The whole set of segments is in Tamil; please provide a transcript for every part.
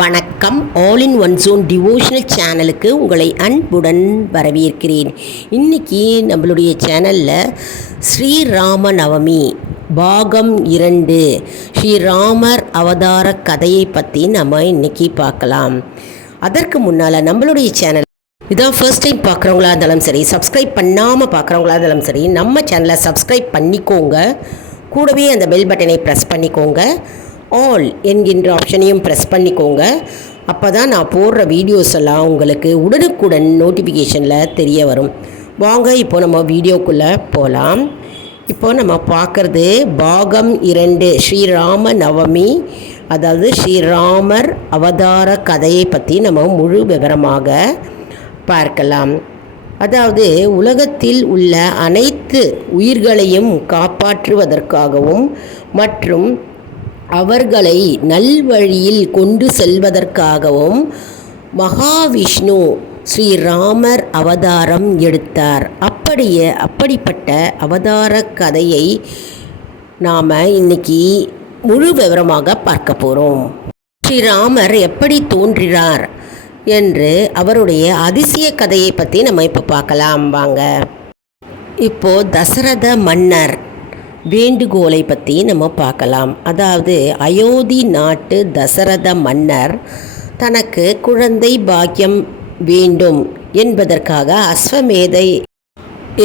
வணக்கம். All in one zone devotional சேனலுக்கு உங்களை அன்புடன் வரவேற்கிறேன். இன்றைக்கி நம்மளுடைய சேனலில் ஸ்ரீராம நவமி பாகம் 2 ஸ்ரீராமர் அவதார கதையை பற்றி நம்ம இன்றைக்கி பார்க்கலாம். அதற்கு முன்னால் நம்மளுடைய சேனல் இதான் ஃபர்ஸ்ட் டைம் பார்க்குறவங்களா இருந்தாலும் சரி, சப்ஸ்கிரைப் பண்ணாமல் பார்க்குறவங்களா இருந்தாலும் சரி, நம்ம சேனலை சப்ஸ்கிரைப் பண்ணிக்கோங்க. கூடவே அந்த பெல் பட்டனை ப்ரெஸ் பண்ணிக்கோங்க. ஆல் என்கின்ற ஆப்ஷனையும் ப்ரெஸ் பண்ணிக்கோங்க. அப்போ தான் நான் போடுற வீடியோஸ் எல்லாம் உங்களுக்கு உடனுக்குடன் நோட்டிஃபிகேஷனில் தெரிய வரும். வாங்க இப்போ நம்ம வீடியோக்குள்ளே போகலாம். இப்போ நம்ம பார்க்குறது பாகம் 2 ஸ்ரீராம நவமி, அதாவது ஸ்ரீராமர் அவதார கதையை பற்றி நம்ம முழு விவரமாக பார்க்கலாம். அதாவது உலகத்தில் உள்ள அனைத்து உயிர்களையும் காப்பாற்றுவதற்காகவும் மற்றும் அவர்களை நல்வழியில் கொண்டு செல்வதற்காகவும் மகாவிஷ்ணு ஸ்ரீராமர் அவதாரம் எடுத்தார். அப்படிப்பட்ட அவதார கதையை நாம் இன்னைக்கு முழு விவரமாக பார்க்க போகிறோம். ஸ்ரீராமர் எப்படி தோன்றினார் என்று அவருடைய அதிசய கதையை பற்றி நம்ம இப்போ பார்க்கலாம். வாங்க. இப்போது தசரத மன்னர் வேண்டுகோளை பற்றி நம்ம பார்க்கலாம். அதாவது அயோத்தி நாட்டு தசரத மன்னர் தனக்கு குழந்தை பாக்கியம் வேண்டும் என்பதற்காக அஸ்வமேத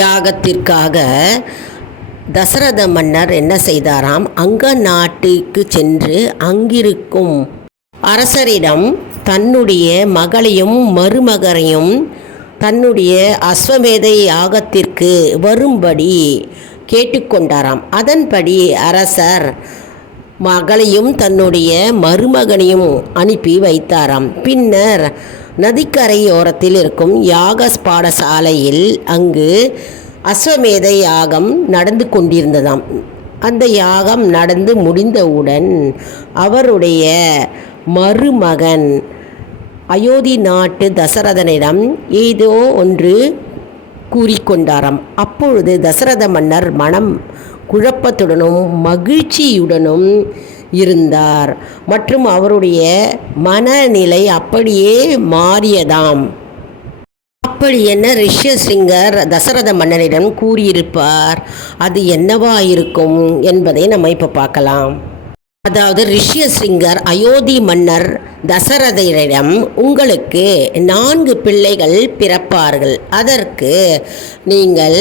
யாகத்திற்காக தசரத மன்னர் என்ன செய்தாராம், அங்க நாட்டுக்கு சென்று அங்கிருக்கும் அரசரிடம் தன்னுடைய மகளையும் மருமகரையும் தன்னுடைய அஸ்வமேத யாகத்திற்கு வரும்படி கேட்டுக்கொண்டாராம். அதன்படி அரசர் மகளையும் தன்னுடைய மருமகனையும் அனுப்பி வைத்தாராம். பின்னர் நதிக்கரையோரத்தில் இருக்கும் யாக பாடசாலையில் அங்கு அஸ்வமேத யாகம் நடந்து கொண்டிருந்ததாம். அந்த யாகம் நடந்து முடிந்தவுடன் அவருடைய மருமகன் அயோத்தி நாட்டு தசரதனிடம் ஏதோ ஒன்று கூறிக்கொண்டாராம். அப்பொழுது தசரத மன்னர் மனம் குழப்பத்துடனும் மகிழ்ச்சியுடனும் இருந்தார் மற்றும் அவருடைய மனநிலை அப்படியே மாறியதாம். அப்படி என்ன ரிஷ்யசிங்கர் தசரத மன்னரிடம் கூறியிருப்பார், அது என்னவா இருக்கும் என்பதை நம்ம இப்போ பார்க்கலாம். அதாவது ரிஷ்யசிங்கர் அயோத்தி மன்னர் தசரதரிடம், உங்களுக்கு 4 பிள்ளைகள் பிறப்பார்கள், அதற்கு நீங்கள்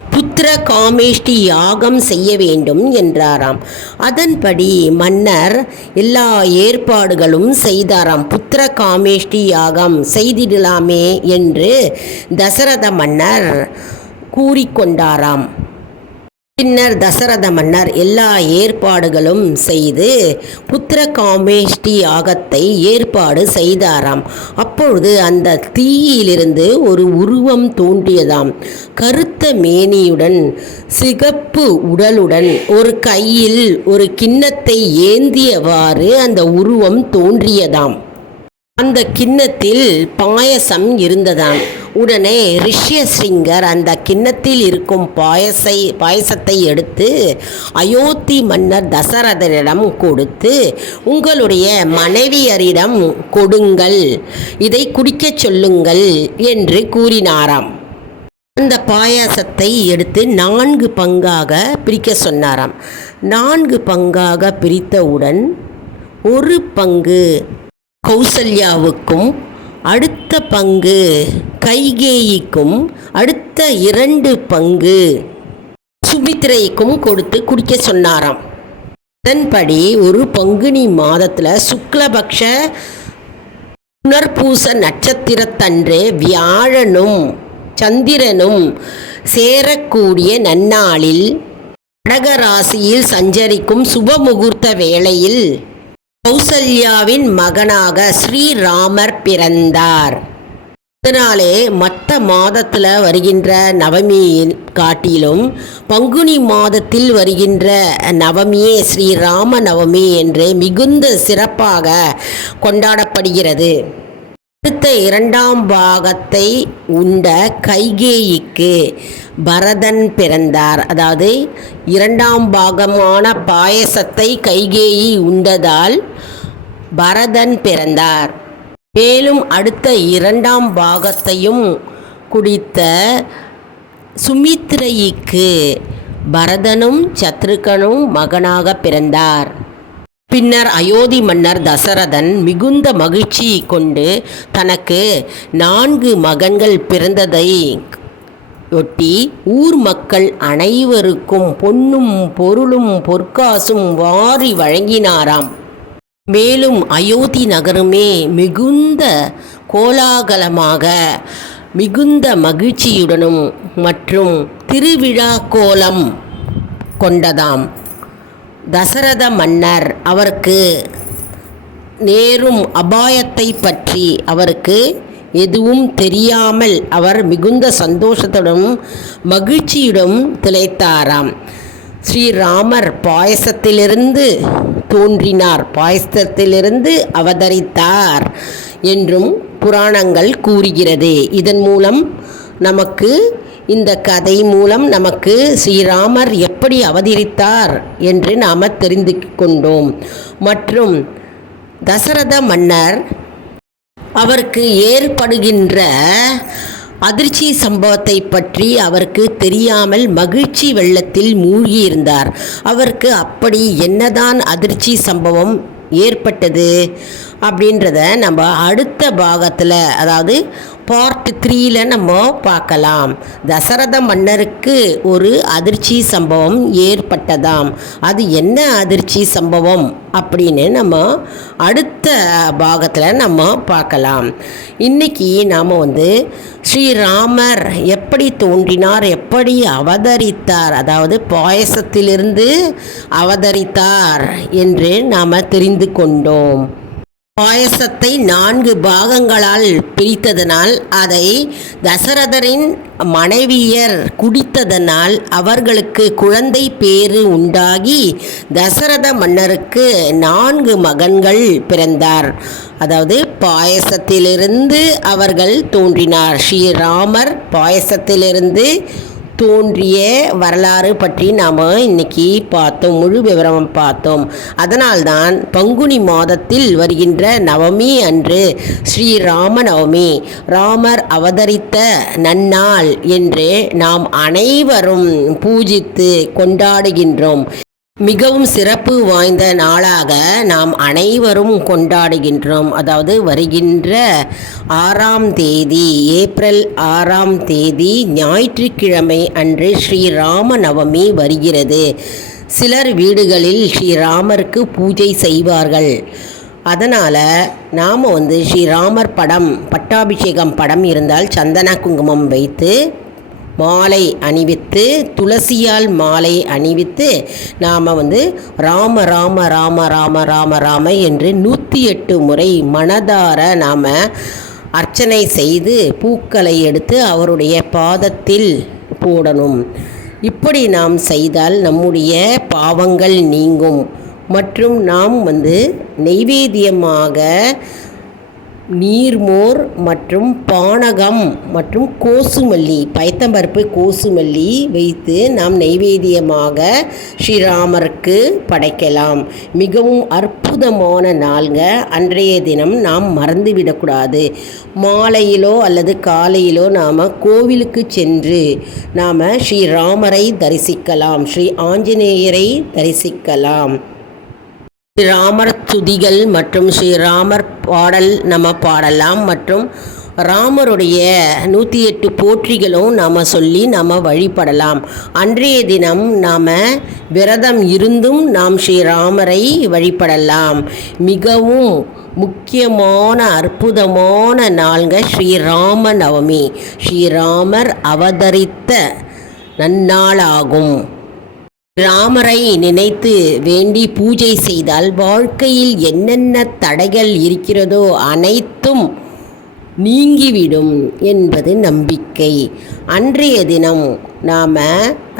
புத்திர காமேஷ்டி யாகம் செய்ய வேண்டும் என்றாராம். அதன்படி மன்னர் எல்லா ஏற்பாடுகளும் செய்தாராம். புத்திர காமேஷ்டி யாகம் செய்திடலாமே என்று தசரத மன்னர் கூறிக்கொண்டாராம். பின்னர் தசரத மன்னர் எல்லா ஏற்பாடுகளும் செய்து புத்திர காமேஷ்டி யாகத்தை ஏற்பாடு செய்தாராம். அப்பொழுது அந்த தீயிலிருந்து ஒரு உருவம் தோன்றியதாம். கருத்த மேனியுடன் சிகப்பு உடலுடன் ஒரு கையில் ஒரு கிண்ணத்தை ஏந்தியவாறு அந்த உருவம் தோன்றியதாம். அந்த கிண்ணத்தில் பாயசம் இருந்ததாம். உடனே ரிஷ்யசிங்கர் அந்த கிண்ணத்தில் இருக்கும் பாயசத்தை எடுத்து அயோத்தி மன்னர் தசரதரிடம் கொடுத்து, உங்களுடைய மனைவியரிடம் கொடுங்கள், இதை குடிக்கச் சொல்லுங்கள் என்று கூறினாராம். அந்த பாயாசத்தை எடுத்து 4 பங்காக பிரிக்க சொன்னாராம். 4 பங்காக பிரித்தவுடன் ஒரு பங்கு கௌசல்யாவுக்கும், அடுத்த பங்கு கைகேயிக்கும், அடுத்த 2 பங்கு சுமித்திரைக்கும் கொடுத்து குடிக்க சொன்னாராம். அதன்படி ஒரு பங்குனி மாதத்தில் சுக்லபக்ஷ புனர்பூச நட்சத்திரத்தன்று வியாழனும் சந்திரனும் சேரக்கூடிய நன்னாளில் கடகராசியில் சஞ்சரிக்கும் சுபமுகூர்த்த வேளையில் கௌசல்யாவின் மகனாக ஸ்ரீராமர் பிறந்தார். இதனாலே மற்ற மாதத்தில் வருகின்ற நவமியின் காட்டிலும் பங்குனி மாதத்தில் வருகின்ற நவமியே ஸ்ரீராம நவமி என்று மிகுந்த சிறப்பாக கொண்டாடப்படுகிறது. அடுத்த 2ஆம் பாகத்தை உண்ட கைகேயிக்கு பரதன் பிறந்தார். அதாவது 2ஆம் பாகமான பாயசத்தை கைகேயி உண்டதால் பரதன் பிறந்தார். மேலும் அடுத்த 2ஆம் பாகத்தையும் குடித்த சுமித்ரைக்கு பரதனும் சத்ருகனும் மகனாக பிறந்தார். பின்னர் அயோத்தி மன்னர் தசரதன் மிகுந்த மகிழ்ச்சி கொண்டு தனக்கு 4 மகன்கள் பிறந்ததை ஒட்டி ஊர் மக்கள் அனைவருக்கும் பொன்னும் பொருளும் பொற்காசும் வாரி வழங்கினாராம். மேலும் அயோத்தி நகரமே மிகுந்த கோலாகலமாக மிகுந்த மகிழ்ச்சியுடனும் மற்றும் திருவிழா கோலம் கொண்டதாம். தசரத மன்னர் அவருக்கு நேரும் அபாயத்தை பற்றி அவருக்கு எதுவும் தெரியாமல் அவர் மிகுந்த சந்தோஷத்துடன் மகிழ்ச்சியுடன் திளைத்தாராம். ஸ்ரீராமர் பாயசத்திலிருந்து தோன்றினார், பாயசத்திலிருந்து அவதரித்தார் என்றும் புராணங்கள் கூறுகிறது. இதன் மூலம் நமக்கு இந்த கதை மூலம் நமக்கு ஸ்ரீராமர் எப்படி அவதரித்தார் என்று நாம் தெரிந்து கொண்டோம். மற்றும் தசரத மன்னர் அவருக்கு ஏற்படுகின்ற அதிர்ச்சி சம்பவத்தை பற்றி அவருக்கு தெரியாமல் மகிழ்ச்சி வெள்ளத்தில் மூழ்கியிருந்தார். அவருக்கு அப்படி என்னதான் அதிர்ச்சி சம்பவம் ஏற்பட்டது அப்படின்றத நம்ம அடுத்த பாகத்தில், அதாவது பார்ட் 3ல் நம்ம பார்க்கலாம். தசரத மன்னருக்கு ஒரு அதிர்ச்சி சம்பவம் ஏற்பட்டதாம். அது என்ன அதிர்ச்சி சம்பவம் அப்படின்னு நம்ம அடுத்த பாகத்தில் நம்ம பார்க்கலாம். இன்றைக்கி நாம் ஸ்ரீராமர் எப்படி தோன்றினார், எப்படி அவதரித்தார், அதாவது பாயசத்திலிருந்து அவதரித்தார் என்று நாம் தெரிந்து கொண்டோம். பாயசத்தை 4 பாகங்களால் பிரித்ததனால் அதை தசரதரின் மனைவியர் குடித்ததனால் அவர்களுக்கு குழந்தை பேறு உண்டாகி தசரத மன்னருக்கு 4 மகன்கள் பிறந்தார். அதாவது பாயசத்திலிருந்து அவர்கள் தோன்றினார். ஸ்ரீராமர் பாயசத்திலிருந்து தோன்றிய வரலாறு பற்றி நாம் இன்னைக்கு பார்த்தோம், முழு விவரம் பார்த்தோம். அதனால்தான் பங்குனி மாதத்தில் வருகின்ற நவமி அன்று ஸ்ரீராம நவமி, ராமர் அவதரித்த நன்னாள் என்று நாம் அனைவரும் பூஜித்து கொண்டாடுகின்றோம். மிகவும் சிறப்பு வாய்ந்த நாளாக நாம் அனைவரும் கொண்டாடுகின்றோம். அதாவது வருகின்ற 6ஆம் தேதி, ஏப்ரல் 6ஆம் தேதி ஞாயிற்றுக்கிழமை அன்று ஸ்ரீராம நவமி வருகிறது. சிலர் வீடுகளில் ஸ்ரீராமருக்கு பூஜை செய்வார்கள். அதனால் நாம் ஸ்ரீராமர் படம், பட்டாபிஷேகம் படம் இருந்தால் சந்தன குங்குமம் வைத்து மாலை அணிவித்து, துளசியால் மாலை அணிவித்து நாம் ராம ராம ராம ராம ராம ராம என்று 108 முறை மனதார நாம் அர்ச்சனை செய்து பூக்களை எடுத்து அவருடைய பாதத்தில் போடணும். இப்படி நாம் செய்தால் நம்முடைய பாவங்கள் நீங்கும். மற்றும் நாம் நெய்வேத்தியமாக நீர்மோர் மற்றும் பானகம் மற்றும் கோசுமல்லி, பயத்தம்பருப்பு கோசுமல்லி வைத்து நாம் நெய்வேத்தியமாக ஸ்ரீராமருக்கு படைக்கலாம். மிகவும் அற்புதமான நாள்ங்க. அன்றைய தினம் நாம் மறந்துவிடக்கூடாது. மாலையிலோ அல்லது காலையிலோ நாம் கோவிலுக்கு சென்று நாம் ஸ்ரீராமரை தரிசிக்கலாம், ஸ்ரீ ஆஞ்சநேயரை தரிசிக்கலாம். ஸ்ரீராமர் துதிகள் மற்றும் ஸ்ரீராமர் பாடல் நம்ம பாடலாம். மற்றும் ராமருடைய 108 போற்றிகளும் நாம் சொல்லி நாம் வழிபடலாம். அன்றைய தினம் நாம் விரதம் இருந்தும் நாம் ஸ்ரீராமரை வழிபடலாம். மிகவும் முக்கியமான அற்புதமான நாள்ங்க ஸ்ரீராம நவமி. ஸ்ரீராமர் அவதரித்த நன்னாளாகும். ராமரை நினைத்து வேண்டி பூஜை செய்தால் வாழ்க்கையில் என்னென்ன தடைகள் இருக்கிறதோ அனைத்தும் நீங்கிவிடும் என்பது நம்பிக்கை. அன்றைய தினம் நாம்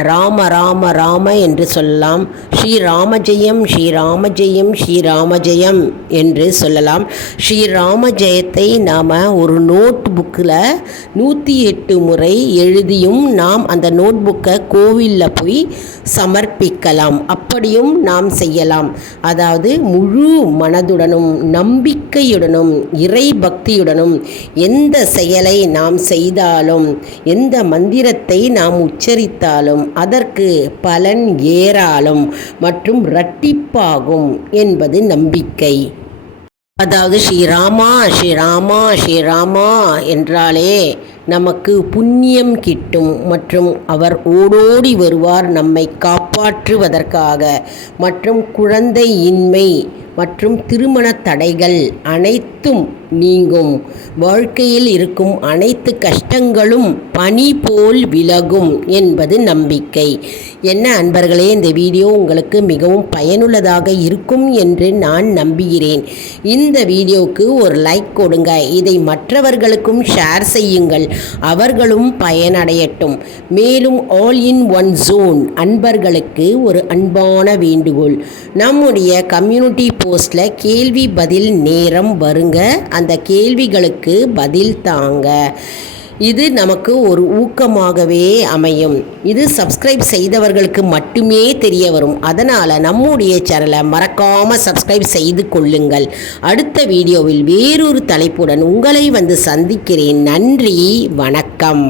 ராம ராம ராம என்று சொல்லலாம். ஸ்ரீராம ஜெயம் ஸ்ரீராம ஜெயம் ஸ்ரீராம ஜெயம் என்று சொல்லலாம். ஸ்ரீராம ஜெயத்தை நாம் ஒரு நோட் புக்கில் 108 முறை எழுதியும் நாம் அந்த நோட் புக்கை கோவிலில் போய் சமர்ப்பிக்கலாம். அப்படியும் நாம் செய்யலாம். அதாவது முழு மனதுடனும் நம்பிக்கையுடனும் இறை பக்தியுடனும் எந்த செயலை நாம் செய்தாலும் எந்த மந்திரத்தை நாம் உச்சரித்தாலும் அதற்கு பலன் ஏராளம் மற்றும் இரட்டிப்பாகும் என்பது நம்பிக்கை. அதாவது ஸ்ரீராமா ஸ்ரீராமா ஸ்ரீராமா என்றாலே நமக்கு புண்ணியம் கிட்டும் மற்றும் அவர் ஓடோடி வருவார் நம்மை காப்பாற்றுவதற்காக. மற்றும் குழந்தையின்மை மற்றும் திருமண தடைகள் அனைத்தும் நீங்கும். வாழ்க்கையில் இருக்கும் அனைத்து கஷ்டங்களும் பனி போல் விலகும் என்பது நம்பிக்கை. என்ன அன்பர்களே, இந்த வீடியோ உங்களுக்கு மிகவும் பயனுள்ளதாக இருக்கும் என்று நான் நம்புகிறேன். இந்த வீடியோவுக்கு ஒரு லைக் கொடுங்க. இதை மற்றவர்களுக்கும் ஷேர் செய்யுங்கள், அவர்களும் பயனடையட்டும். மேலும் ஆல் இன் ஒன் ஜோன் அன்பர்களுக்கு ஒரு அன்பான வேண்டுகோள். நம்முடைய கம்யூனிட்டி போஸ்டில் கேள்வி பதில் நேரம் வருங்க. அந்த கேள்விகளுக்கு பதில் தாங்க. இது நமக்கு ஒரு ஊக்கமாகவே அமையும். இது சப்ஸ்கிரைப் செய்தவர்களுக்கு மட்டுமே தெரிய வரும். அதனால் நம்முடைய சேனலை மறக்காமல் சப்ஸ்கிரைப் செய்து கொள்ளுங்கள். அடுத்த வீடியோவில் வேறொரு தலைப்புடன் உங்களை வந்து சந்திக்கிறேன். நன்றி, வணக்கம்.